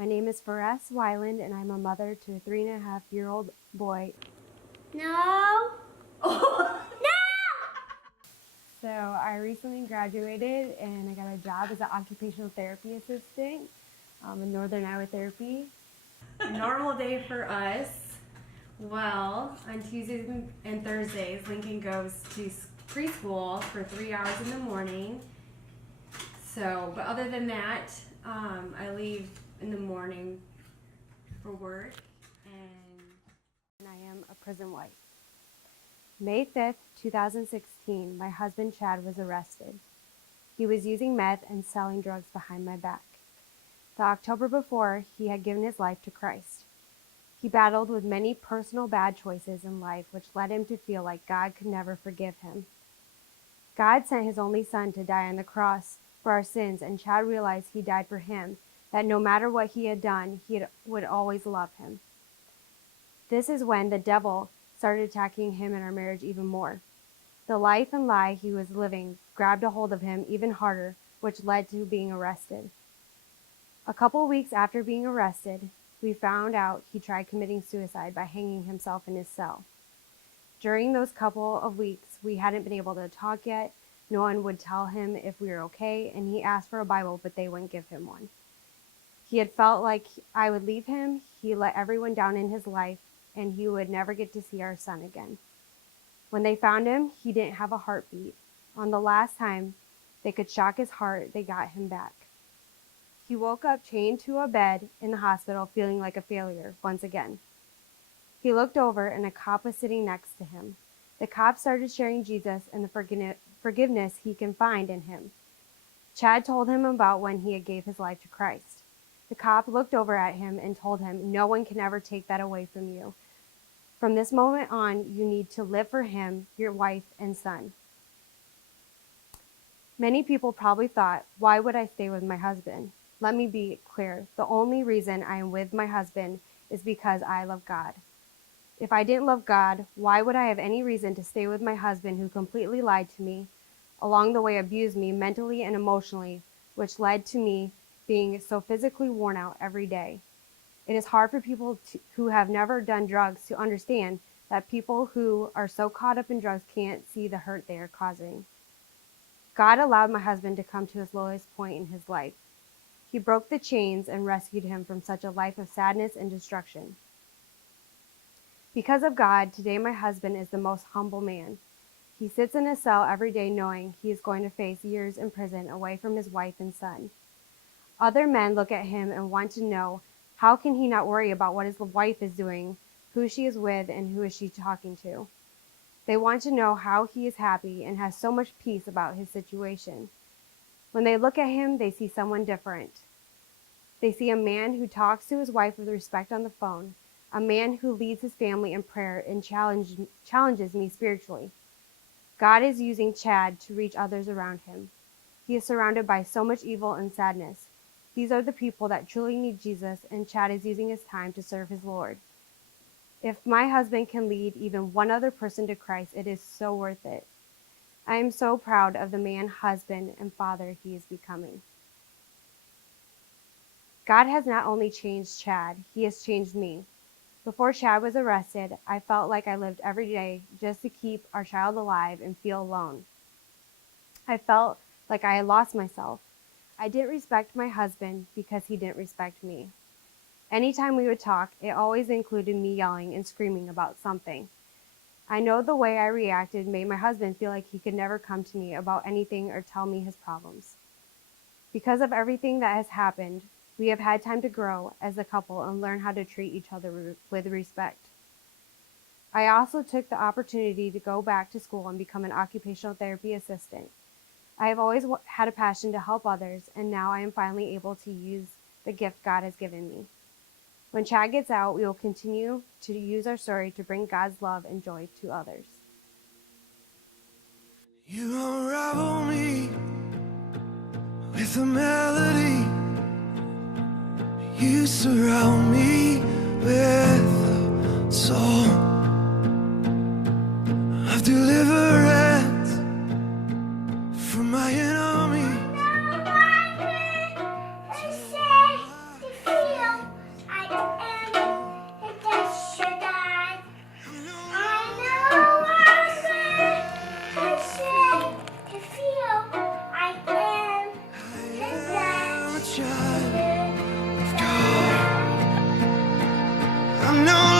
My name is Faresse and I'm a mother to a 3.5-year-old boy. No. No! So I recently graduated and I got a job as an occupational therapy assistant in Northern Iowa Therapy. A normal day for us. Well, on Tuesdays and Thursdays, Lincoln goes to preschool for 3 hours in the morning. So, but other than that, I leave in the morning for work and I am a prison wife. May 5th, 2016, my husband Chad was arrested. He was using meth and selling drugs behind my back. The October before, he had given his life to Christ. He battled with many personal bad choices in life which led him to feel like God could never forgive him. God sent his only son to die on the cross for our sins, and Chad realized he died for him, that no matter what he had done, would always love him. This is when the devil started attacking him and our marriage even more. The life and lie he was living grabbed a hold of him even harder, which led to being arrested. A couple weeks after being arrested, we found out he tried committing suicide by hanging himself in his cell. During those couple of weeks, we hadn't been able to talk yet. No one would tell him if we were okay, and he asked for a Bible, but they wouldn't give him one. He had felt like I would leave him. He let everyone down in his life, and he would never get to see our son again. When they found him, he didn't have a heartbeat. On the last time they could shock his heart, they got him back. He woke up chained to a bed in the hospital, feeling like a failure once again. He looked over and a cop was sitting next to him. The cop started sharing Jesus and the forgiveness he can find in him. Chad told him about when he had gave his life to Christ. The cop looked over at him and told him, "No one can ever take that away from you. From this moment on, you need to live for him, your wife, and son." Many people probably thought, why would I stay with my husband? Let me be clear. The only reason I am with my husband is because I love God. If I didn't love God, why would I have any reason to stay with my husband who completely lied to me, along the way abused me mentally and emotionally, which led to me being so physically worn out every day? It is hard for people who have never done drugs to understand that people who are so caught up in drugs can't see the hurt they are causing. God allowed my husband to come to his lowest point in his life. He broke the chains and rescued him from such a life of sadness and destruction. Because of God, today my husband is the most humble man. He sits in his cell every day knowing he is going to face years in prison away from his wife and son. Other men look at him and want to know, how can he not worry about what his wife is doing, who she is with, and who is she talking to? They want to know how he is happy and has so much peace about his situation. When they look at him, they see someone different. They see a man who talks to his wife with respect on the phone, a man who leads his family in prayer and challenges me spiritually. God is using Chad to reach others around him. He is surrounded by so much evil and sadness. These are the people that truly need Jesus, and Chad is using his time to serve his Lord. If my husband can lead even one other person to Christ, it is so worth it. I am so proud of the man, husband, and father he is becoming. God has not only changed Chad, he has changed me. Before Chad was arrested, I felt like I lived every day just to keep our child alive and feel alone. I felt like I had lost myself. I didn't respect my husband because he didn't respect me. Anytime we would talk, it always included me yelling and screaming about something. I know the way I reacted made my husband feel like he could never come to me about anything or tell me his problems. Because of everything that has happened, we have had time to grow as a couple and learn how to treat each other with respect. I also took the opportunity to go back to school and become an occupational therapy assistant. I have always had a passion to help others, and now I am finally able to use the gift God has given me. When Chad gets out, we will continue to use our story to bring God's love and joy to others. You unravel me with a melody. You surround me with a song of deliverance from my enemy. I say to feel I'm no